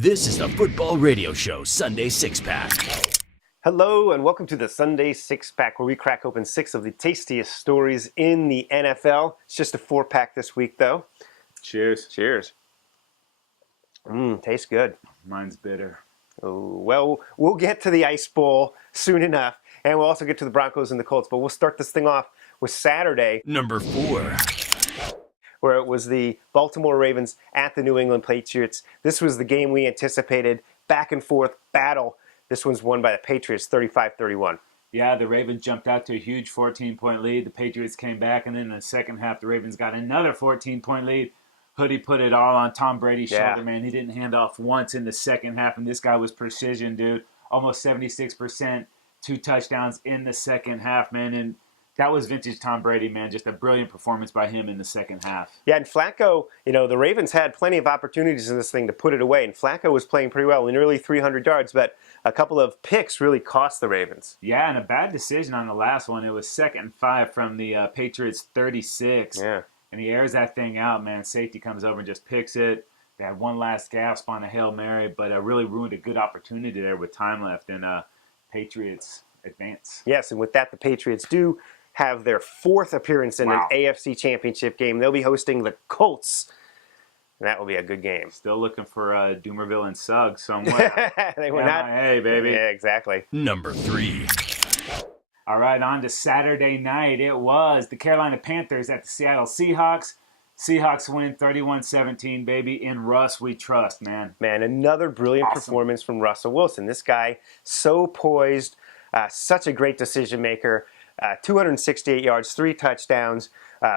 This is the Football Radio Show Sunday Six Pack. Hello and welcome to the Sunday Six Pack, where we crack open 6 of the tastiest stories in the NFL. It's just a 4-pack this week, though. Cheers. Cheers. Tastes good. Mine's bitter. Oh, well, we'll get to the Ice Bowl soon enough, and we'll also get to the Broncos and the Colts, but we'll start this thing off with Saturday. Number 4. Where it was the Baltimore Ravens at the New England Patriots. This was the game we anticipated, back and forth battle. This one's won by the Patriots, 35-31. Yeah, the Ravens jumped out to a huge 14-point lead. The Patriots came back, and then in the second half, the Ravens got another 14-point lead. Hoodie put it all on Tom Brady's shoulder, man. He didn't hand off once in the second half, and this guy was precision, dude. Almost 76%, 2 touchdowns in the second half, man. And that was vintage Tom Brady, man. Just a brilliant performance by him in the second half. Yeah, and Flacco, the Ravens had plenty of opportunities in this thing to put it away, and Flacco was playing pretty well, nearly 300 yards, but a couple of picks really cost the Ravens. Yeah, and a bad decision on the last one. It was 2nd and 5 from the Patriots 36. Yeah. And he airs that thing out, man. Safety comes over and just picks it. They had one last gasp on a Hail Mary, but really ruined a good opportunity there with time left, and Patriots advance. Yes, and with that, the Patriots do have their 4th appearance in an AFC Championship game. They'll be hosting the Colts, and that will be a good game. Still looking for Doomerville and Suggs somewhere. They were not. Hey, baby. Yeah, exactly. Number 3. All right, on to Saturday night. It was the Carolina Panthers at the Seattle Seahawks. Seahawks win 31-17, baby. In Russ, we trust, man. Man, another brilliant performance from Russell Wilson. This guy, so poised, such a great decision maker. 268 yards, 3 touchdowns,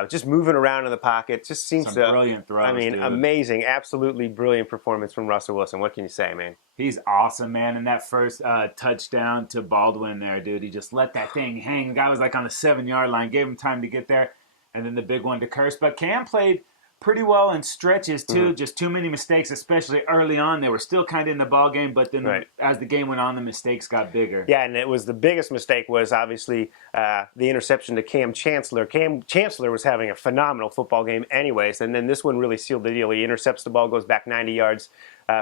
just moving around in the pocket. Just seems Some brilliant throws, dude. Amazing, absolutely brilliant performance from Russell Wilson. What can you say, man? He's awesome, man. And that first touchdown to Baldwin there, dude, he just let that thing hang. The guy was like on the 7-yard line, gave him time to get there, and then the big one to Curse. But Cam played pretty well in stretches, too. Just too many mistakes, especially early on. They were still kind of in the ball game, but then as the game went on, the mistakes got bigger. Yeah, and it was the biggest mistake was obviously the interception to Cam Chancellor. Cam Chancellor was having a phenomenal football game anyways, and then this one really sealed the deal. He intercepts the ball, goes back 90 yards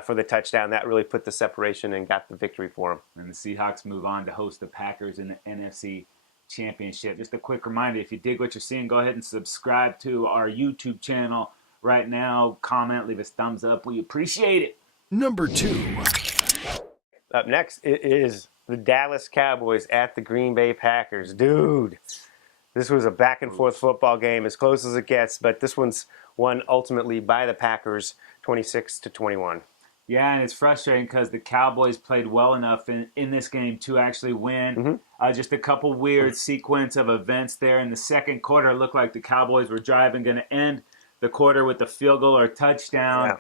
for the touchdown. That really put the separation and got the victory for him. And the Seahawks move on to host the Packers in the NFC Championship. Just a quick reminder, if you dig what you're seeing, go ahead and subscribe to our YouTube channel right now. Comment, leave us thumbs up. We appreciate it. Number 2. Up next is the Dallas Cowboys at the Green Bay Packers. Dude, this was a back-and-forth football game, as close as it gets, but this one's won ultimately by the Packers, 26-21. Yeah, and it's frustrating because the Cowboys played well enough in this game to actually win. Just a couple weird sequence of events there. In the second quarter, it looked like the Cowboys were driving, going to end the quarter with a field goal or touchdown.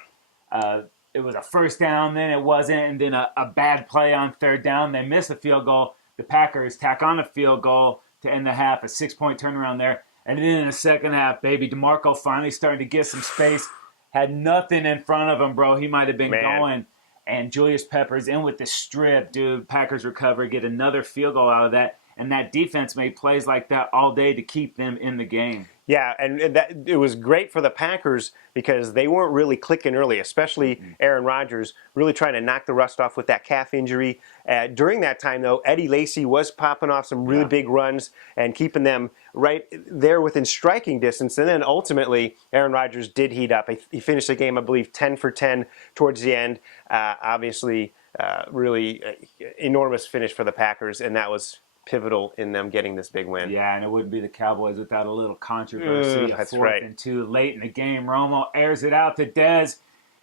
Yeah. It was a first down, then it wasn't, and then a bad play on third down. They miss a field goal. The Packers tack on a field goal to end the half, a 6-point turnaround there. And then in the second half, baby, DeMarco finally started to get some space. Had nothing in front of him, bro. He might have been going. And Julius Peppers in with the strip, dude. Packers recover, get another field goal out of that. And that defense made plays like that all day to keep them in the game. Yeah, and it was great for the Packers because they weren't really clicking early, especially Aaron Rodgers, really trying to knock the rust off with that calf injury. During that time, though, Eddie Lacy was popping off some really big runs and keeping them right there within striking distance. And then ultimately, Aaron Rodgers did heat up. He finished the game, I believe, 10 for 10 towards the end. Obviously, really enormous finish for the Packers, and that was pivotal in them getting this big win. Yeah, and it wouldn't be the Cowboys without a little controversy. That's 4th and 2 late in the game. Romo airs it out to Dez.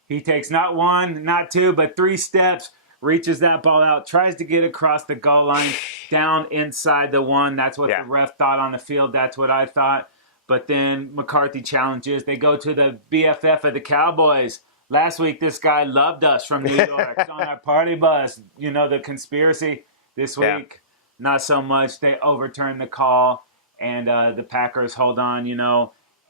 He takes not 1, not 2, but 3 steps, reaches that ball out, tries to get across the goal line, down inside the 1. That's what the ref thought on the field. That's what I thought. But then McCarthy challenges. They go to the BFF of the Cowboys. Last week, this guy loved us from New York. It's on our party bus. You know, the conspiracy. This week, not so much. They overturn the call, and the Packers hold on,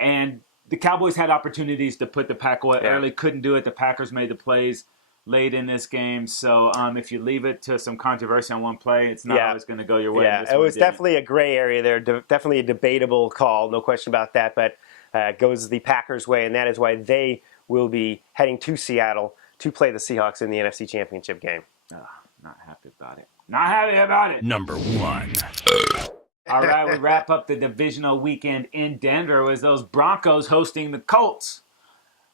And the Cowboys had opportunities to put the pack away early. Couldn't do it. The Packers made the plays late in this game. So if you leave it to some controversy on one play, it's not always going to go your way. Yeah, it was definitely a gray area there. Definitely a debatable call. No question about that. But it goes the Packers' way, and that is why they will be heading to Seattle to play the Seahawks in the NFC Championship game. Not happy about it. Not happy about it. Number 1. All right, we wrap up the divisional weekend in Denver. It was those Broncos hosting the Colts.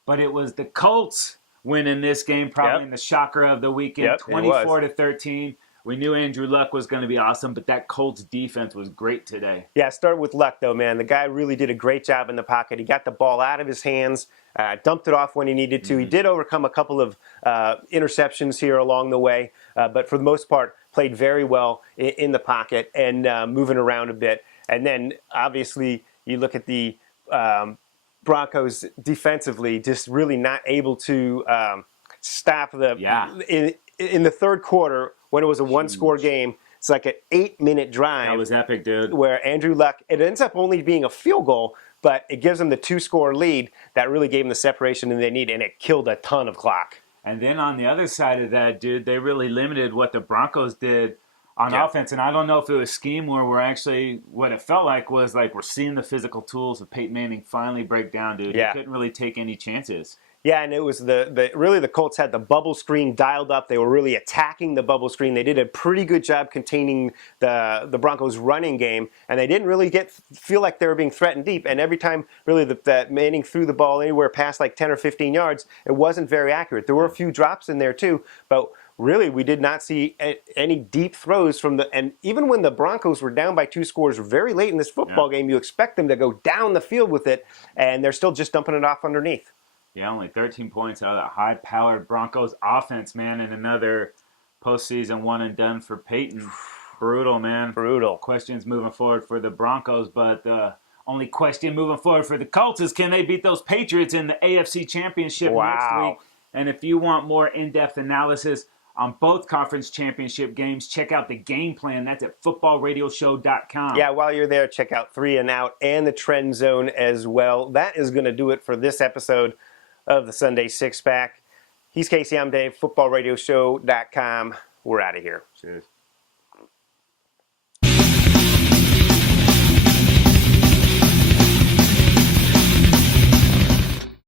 But it was the Colts winning this game, probably in the shocker of the weekend, 24-13. We knew Andrew Luck was going to be awesome, but that Colts defense was great today. Yeah, start with Luck, though, man. The guy really did a great job in the pocket. He got the ball out of his hands, dumped it off when he needed to. He did overcome a couple of interceptions here along the way, but for the most part, played very well in the pocket and moving around a bit. And then, obviously, you look at the Broncos defensively, just really not able to stop the in the third quarter when it was a one-score game. It's like an 8-minute drive. That was epic, dude. Where Andrew Luck, it ends up only being a field goal, but it gives them the 2-score lead that really gave them the separation that they need, and it killed a ton of clock. And then on the other side of that, dude, they really limited what the Broncos did on offense. And I don't know if it was scheme or we're actually, what it felt like was like we're seeing the physical tools of Peyton Manning finally break down, dude. Yeah. He couldn't really take any chances. Yeah, and it was really the Colts had the bubble screen dialed up. They were really attacking the bubble screen. They did a pretty good job containing the Broncos' running game, and they didn't really feel like they were being threatened deep. And every time really that Manning threw the ball anywhere past like 10 or 15 yards, it wasn't very accurate. There were a few drops in there too, but really we did not see any deep throws from and even when the Broncos were down by 2 scores very late in this football game, you expect them to go down the field with it, and they're still just dumping it off underneath. Yeah, only 13 points out of that high-powered Broncos offense, man, and another postseason one and done for Peyton. Brutal, man. Brutal. Questions moving forward for the Broncos, but the only question moving forward for the Colts is can they beat those Patriots in the AFC Championship next week? And if you want more in-depth analysis on both conference championship games, check out the game plan. That's at footballradioshow.com. Yeah, while you're there, check out 3 and Out and the Trend Zone as well. That is going to do it for this episode of the Sunday Six Pack. He's Casey, I'm Dave, footballradioshow.com. We're out of here. Cheers.